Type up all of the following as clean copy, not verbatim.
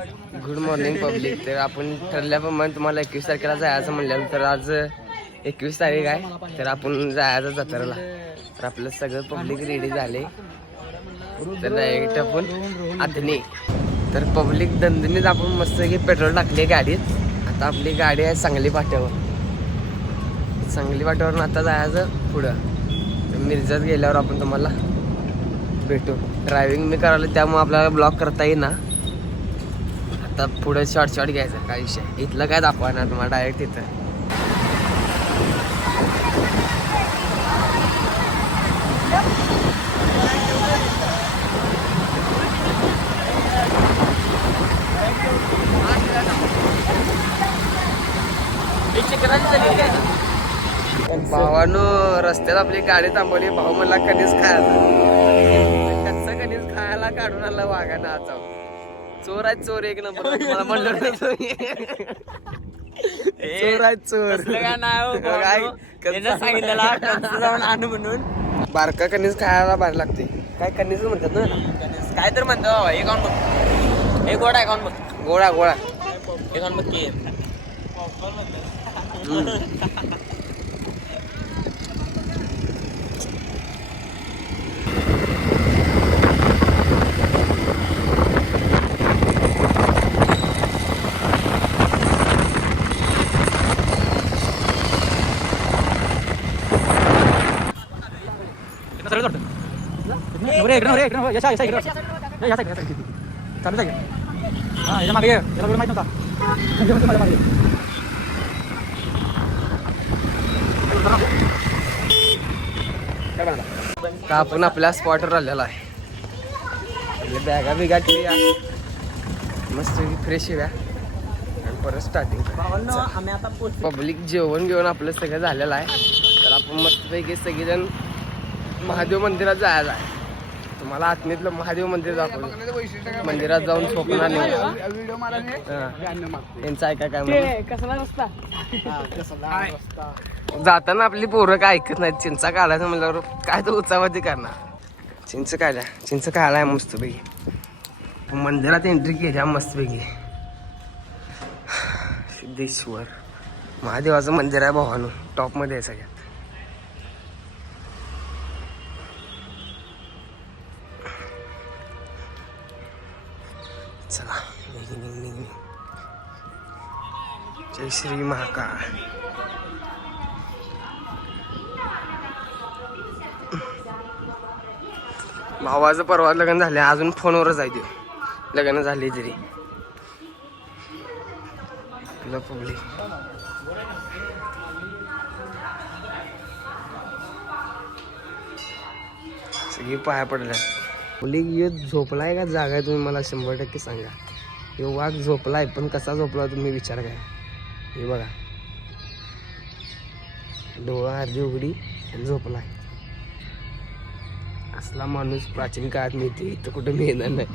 Good morning public. तर आपण ठरल्याप्रमाणे तुम्हाला 21 तारखेला जायचं म्हणलं, तर आज 21 तारीख आहे. तर आपण जायचं जत्रेला. तर आपलं सगळं पब्लिक रेडी झाले. तर डायरेक्ट आपण आधनी. तर पब्लिक दणदणीत आपण मस्त की पेट्रोल टाकले गाडीत. आता आपली गाडी आहे सांगली फाट्यावर. सांगली फाट्यावरून आता जायचं पुढं. तर मिरजत गेल्यावर आपण तुम्हाला भेटू. ड्रायव्हिंग मी करायला त्यामुळे आपल्याला ब्लॉक करता येईल ना. आता पुढे शॉर्ट घ्यायचं काय विषय. इथलं काय दाखवा तुम्हाला डायरेक्ट तिथं. भावानो रस्त्यात आपली गाडी थांबवली. भाऊ मला कधीच खायला कच्चा कधीच खायला काढून आला वाघानं. आता चोर आहे चोर एक नंबर. मला म्हणलं चोर आहे चोर सांगितलं आणू म्हणून. बारका कणीस खायला बाहेर लागते. काय कणीस म्हणतात ना काय तर म्हणतो बाबा. हे खाऊन बघ. हे गोडा आहे खाऊन बघ. गोळा गोळा हे खाऊन बघ की. आपण आपल्या स्पॉटवर आलेला आहे. आपल्या बॅगा बिगा ठेवूया मस्त फ्रेश येऊया आणि परत स्टार्टिंग. पब्लिक जेवण घेऊन आपलं सगळं झालेलं आहे. तर आपण मस्तपैकी सगळेजण महादेव मंदिरात जायचं आहे. तुम्हाला आत्मीतलं महादेव मंदिर दाखवलं. मंदिरात जाऊन स्वप्न त्यांचं ऐका काय जाताना आपली पोरं काय ऐकत नाहीत. चिंचा काढायचं म्हणल्यावर काय तर उचावती करणार. चिंच काढल्या. चिंच काढलाय मस्तपैकी. मंदिरात एंट्री केल्या मस्तपैकी. सिद्धेश्वर महादेवाचं मंदिर आहे भावानो. टॉपमध्ये आहे सगळ्यात. चला जय श्री महाकाळ. भावाचं परवा लग्न झाले. अजून फोनवरच आहे ते. लग्न झाले तरी पब्लिक सगळी पाया पडल्या. पब्लिक येत झोपलाय का जागा आहे तुम्ही मला 100% सांगा. हे वाघ झोपलाय पण कसा झोपला तुम्ही विचार काय. हे बघा डोळा अर्धी उघडी झोपलाय. असला माणूस प्राचीन काळात मिळते. इथं कुठं मिळणार नाही.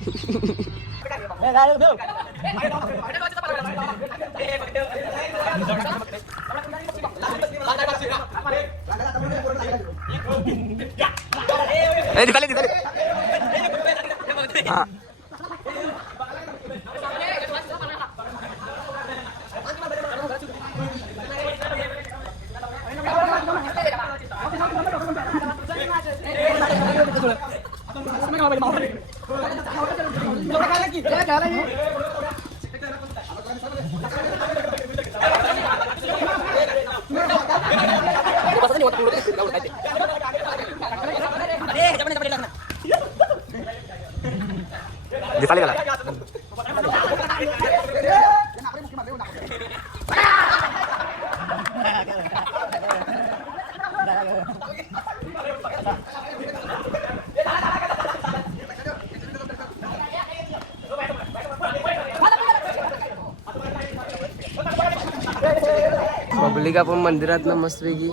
पब्लिक आपण मंदिरात ना मस्तपैकी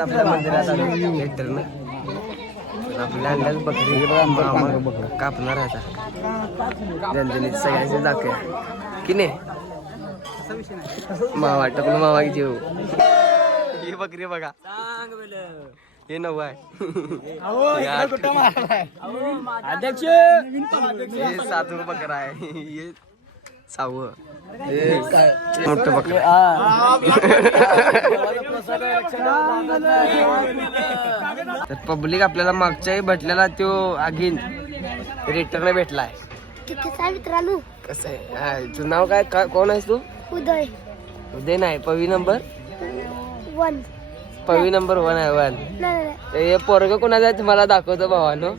आपल्या मंदिरात आलो थिएटरनं. आपल्या अंड्यात बकरी मामा कापणार आहे आता. जनजनीत सगळ्यांचे दाखवूया की नाही. मावा टकलू मामा की जेव. ही बकरी बघा. हे नवं आहे अध्यक्ष हे 7 बकरा आहे हे 6वं मोठं बकरा तर पब्लिक आपल्याला मागच्याही भेटलेला तो आगीन रिटर्न भेटलाय मित्रांनो कसं आहे तुझं नाव काय कोण आहेस तू उदय उदय नाही पवी नंबर 1 पवी नंबर 1 आहे 1 हे पोरग कोणाचं आहे तुम्हाला दाखवतो भावानो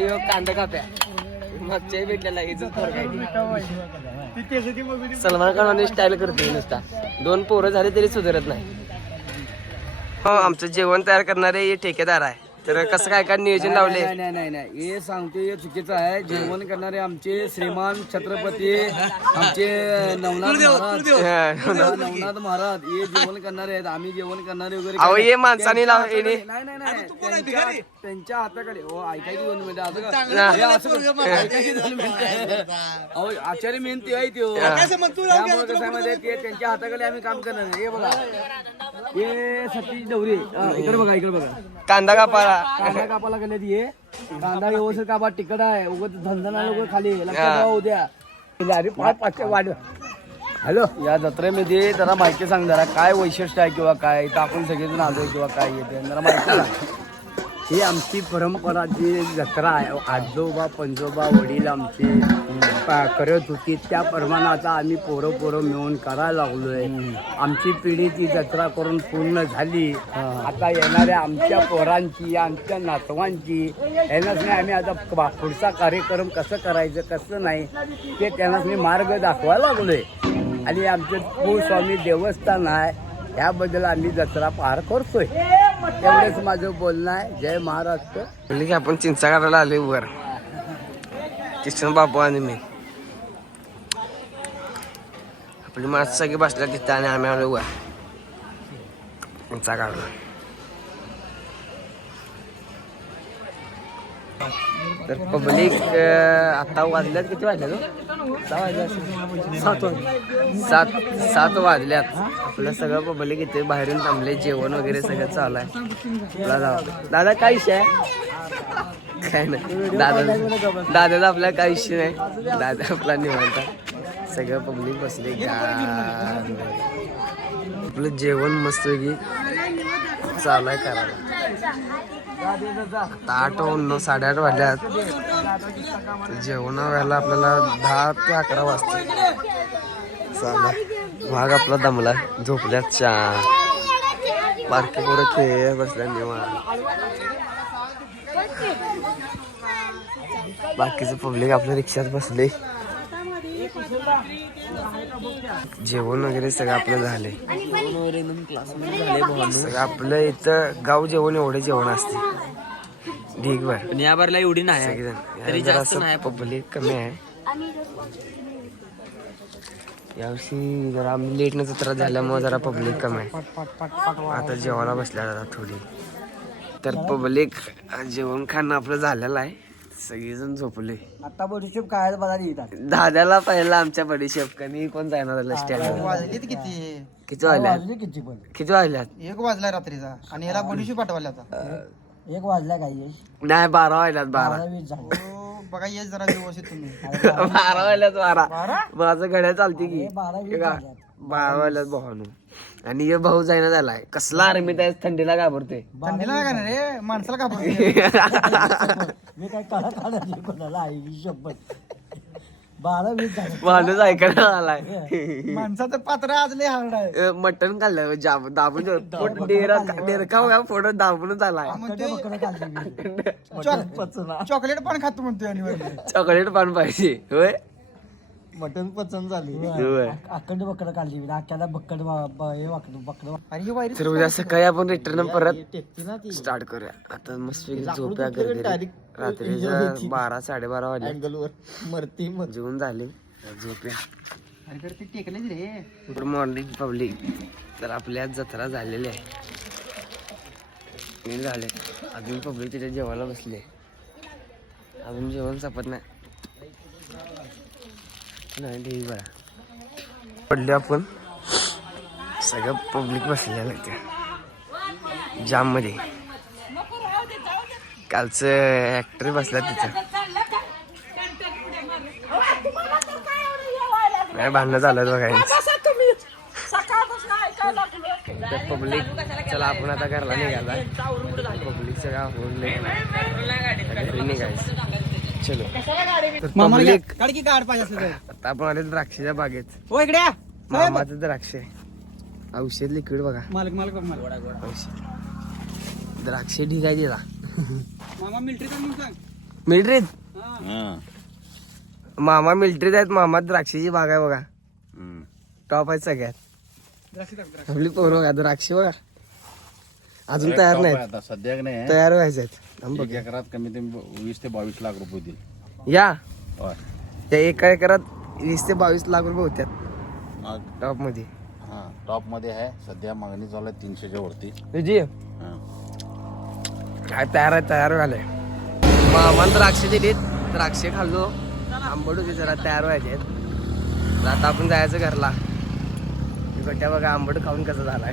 यो कांदा काप्या मागच्याही भेटलेला हिचं पोरग आहे सलमान खान स्टाईल करते नुसता 2 पोरं झाले तरी सुधारत नाही हो आमचं जेवण तयार करणारे हे ठेकेदार आहे तर कसं काय नियोजन लावले नाही हे सांगते हे चुकीचं आहे. जेवण करणारे आमचे श्रीमान छत्रपती आमचे नवनाथ महाराज हे जेवण करणारे आहेत. आम्ही जेवण करणारे वगैरे अहो हे माणसाने नाही त्यांच्या हाताकडे हो ऐकायची 2 मिनिटं अहो आचार्य मेन ते आहे ते त्यांच्या हाताकडे आम्ही काम करणार हे बघा हे सतीश डवरे इकडे बघा कांदा कापाला कांदा कापाला गेले ये कांदा व्यवस्थित कापा तिकड आहे उगत धंदा लोक खाली लक्षात उद्या हॅलो या जत्रेमध्ये जरा माहिती सांग जरा काय वैशिष्ट्य आहे किंवा काय इथं आपण सगळेजण आलोय किंवा काय येते जरा माहिती सांग. ही आमची परंपरा जी जत्रा आहे आजोबा पंजोबा वडील आमचे करत होती त्या प्रमाणाचा आम्ही पोरं मिळून करायला लागलोय. आमची पिढी ती जत्रा करून पूर्ण झाली. आता येणाऱ्या आमच्या पोरांची आमच्या नातवांची यांनाच आम्ही आता पुढचा कार्यक्रम कसं करायचं कसं नाही ते त्यांना मार्ग दाखवायला लागलोय. आणि आमचे कुलस्वामी देवस्थान आहे याबद्दल आम्ही जत्रा पार करतोय. एवढंच माझं बोलणं आहे. जय महाराष्ट्र. म्हणजे की आपण चिंचा काढायला आले वर किशन बापू आणि मी आपली माणसं सगळी बसल्या तिथं आणि आम्ही आलो वर चिंचा काढला. तर पब्लिक आता वाजल्यात किती वाजल्या तो 7 वाजल्यात. आपलं सगळं पब्लिक इथे बाहेरून थांबले जेवण वगैरे सगळं चालू आहे. दादा काय विषय आहे काय नाही दादाचा आपला काय विषय नाही. दादा आपला निवांत सगळं पब्लिक बसले आपलं जेवण मस्त की चालू आहे करायला. आता 8 साडेआठ वाजल्यात जेवण व्हायला आपल्याला 10 ते 11 वाजता. चालू भाग आपला दमला झोपल्यात चहा बारके पोरं खेळ बसल्या निवांत. बाकीचं पब्लिक आपल्या रिक्षात बसले. जेवण वगैरे सगळं आपलं झालंय. सगळं आपलं इथं गाव जेवण एवढे जेवण असते ढीगभर. पण या बारला एवढी नाही तरी जास्त नाही पब्लिक कमी आहे. यावर्षी जरा आम्ही लेट न जत्रा झाल्यामुळे जरा पब्लिक कमी आहे. आता जेवायला बसल्या जातात थोडी. तर पब्लिक जेवण खाणं आपलं झालेलं आहे. सगळेजण झोपले. आता बडीशेप काय बघा येतात दादाला पाहिला आमच्या बडीशेप कमी कोण जाणार स्टँड किती वाजल्यात किती वाजल्यात 1 वाजला रात्रीचा आणि याला बडीशी पाठवायला आता 1 वाजला काय नाही 12 वाजल्यात 12 बघा ये जरा व्यवस्थित तुम्ही 12 वाजल्यात 12 माझं घड्या चालते की 12 वाजल्यात भावानू. आणि हे भाऊ जायना झालाय कसला आर्मीत आहे थंडीला घाबरते. थंडीला नाही का रे माणसाला का मी काय काढा कोणाला आई शपथ 12-20 माणूस ऐकायला आलाय. माणसाचं पात्र आज लय हार्ड आहे. मटण खाल्लं दाबून डेरका फोटो दाबूनच आलाय. चॉकलेट पण खातो म्हणतोय आणि चॉकलेट पान पाहिजे होय. मटन पचन झाली अखंड बकड काढली अख्याला बकड बकड. अरे ही वायरी तर उद्या सकाळी आपण रिटर्न परत स्टार्ट करूया. आता मस्त झोप्या गर्दी रात्री 12-12:30 वाजले जेवण झाले झोप्या. ती टेकलेच रे. Good morning public. तर आपल्या जत्रा झालेली आहे झाले अजून पब्लिक तिथे जेवायला बसले. अजून जेवण संपत नाही ठीक बरं पडले आपण सगळं पब्लिक बसलेलं आहे. जाम मध्ये कालचं ऍक्टर बसला तिथं नाही भांडणं झालं बघा पब्लिक. चला आपण आता घरला निघाला पब्लिकचं गाव घरी निघायचं चलो. तर पब्लिक काढ की काढ पाहिजे असलं तर. आता आपण आले द्राक्षाच्या बागेत. हो इकडे या. मामाचं द्राक्ष औषध लिक्विड बघा मालक औषध द्राक्ष ढीग आहे तिला मामा मिलिटरी म्हणून सांग. मिलिटरीत मामा मिलिटरीत आहेत. मामा द्राक्षाची बाग आहे बघा टॉप आहेत सगळ्यात. आपली पोरं बघा द्राक्ष बघा अजून तयार नाहीत आता सध्या नाही तयार व्हायचे आहेत. एक एकरात कमी ते 20 ते 22 लाख रुपये होतील. या होय. त्या एका एकरात 20 ते 22 लाख रुपये होत्यात मग टॉप मध्ये. हा टॉप मध्ये आहे सध्या मागणी चालू आहे 300च्या वरती. तुझी हा. काय तयार आहे तयार झालंय. मामा द्राक्ष दिलीत द्राक्ष खाल्लो आंबट होते जरा तयार व्हायचे. तर आता आपण जायचं घरला. बघा आंबट खाऊन कसं झालाय